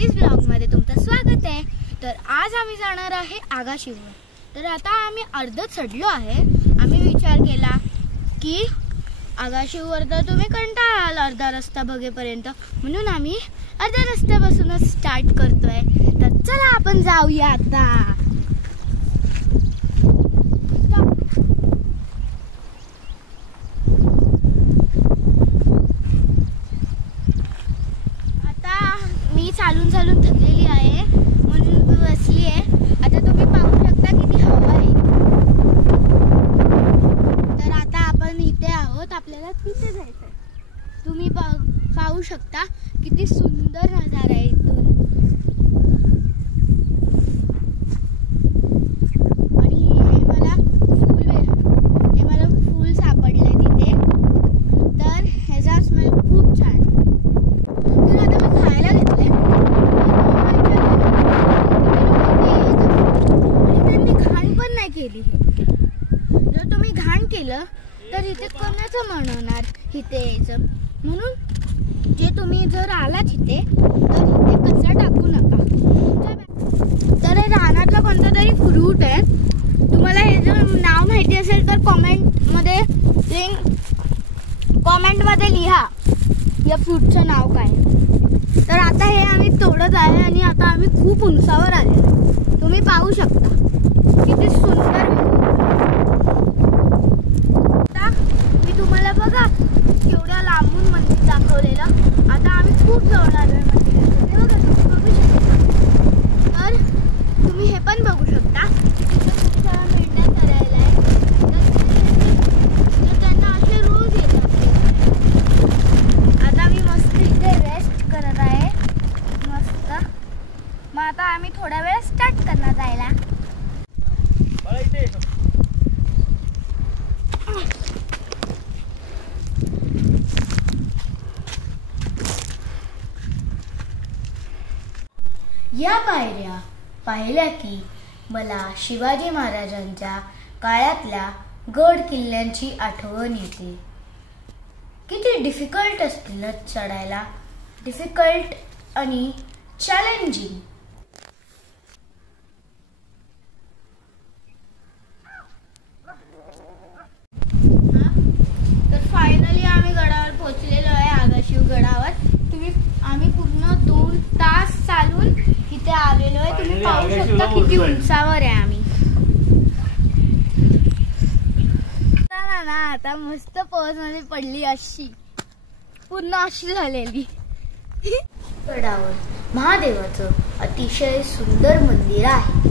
स्वातीज ब्लॉगमध्ये तुमचं स्वागत आहे। तर आज आम्ही जाणार आहे आगाशीवर। तर आता आम्ही अर्ध चढलो आहे। आम्ही विचार केला की आगाशीवर तर तुम्ही कंटाळाल अर्धा रस्ता बघेपर्यंत, म्हणून आम्ही अर्ध्या रस्त्यापासूनच स्टार्ट करतोय। तर चला आपण जाऊया आता। चालून चालून थकलेली आहे म्हणून बसली आहे। आता तुम्ही पाहू शकता किती हवा आहे। तर आता आपण इथे आहोत, आपल्याला तिथे जायचं आहे। तुम्ही पाहू शकता किती सुंदर नजारा आहे इथून। आणि हे मला फूल सापडलंय तिथे, तर ह्याचा स्मेल खूप छान। तर आता मी खायला घेतलंय आणि त्यांनी घाण पण नाही केली। जर तुम्ही घाण केलं तर इथे कोणाचं म्हणणार इथे यायचं, म्हणून जे तुम्ही जर आलात इथे तर इथे कचरा टाकू नका। तर हे रानातलं कोणतं तरी फ्रूट आहे, तुम्हाला हे जर नाव माहिती असेल तर कॉमेंटमध्ये लिहा या फ्रूटचं नाव काय। तर आता हे आम्ही तोडत आहे आणि आता आम्ही खूप उंचावर आले, तुम्ही पाहू शकता किती सुंदर। आता मी तुम्हाला बघा केवढ्या लांबून मंदिर दाखवलेलं, आता आम्ही खूप जवळ आलोय मंदिराच्या। बघा तुम्ही बघू शकता। तर तुम्ही हे पण बघू शकता खूप सारा मेंढ्या करायला आहे, तर त्यांना असे रोज येतात। आता मी मस्त इथे रेस्ट करत आहे मस्त। मग आता आम्ही थोड्या वेळ स्टार्ट करणार जायला। या पायऱ्या पाहिल्या की मला शिवाजी महाराजांच्या काळातल्या गड किल्ल्यांची आठवण येते। किती डिफिकल्ट असतील चढायला, डिफिकल्ट आणि चॅलेंजिंग। तर फायनली आम्ही गडावर पोहोचलेलो आहे, आगाशीव गडावर। आम्ही पूर्ण 2 तास चालून इथे आलेलो आहे। तुम्ही पाहू शकता किती उंचावर आहे आम्ही। ना आता मस्त पोज मध्ये पडली, अशी पूर्ण अशी झालेली। गडावर महादेवाचं अतिशय सुंदर मंदिर आहे।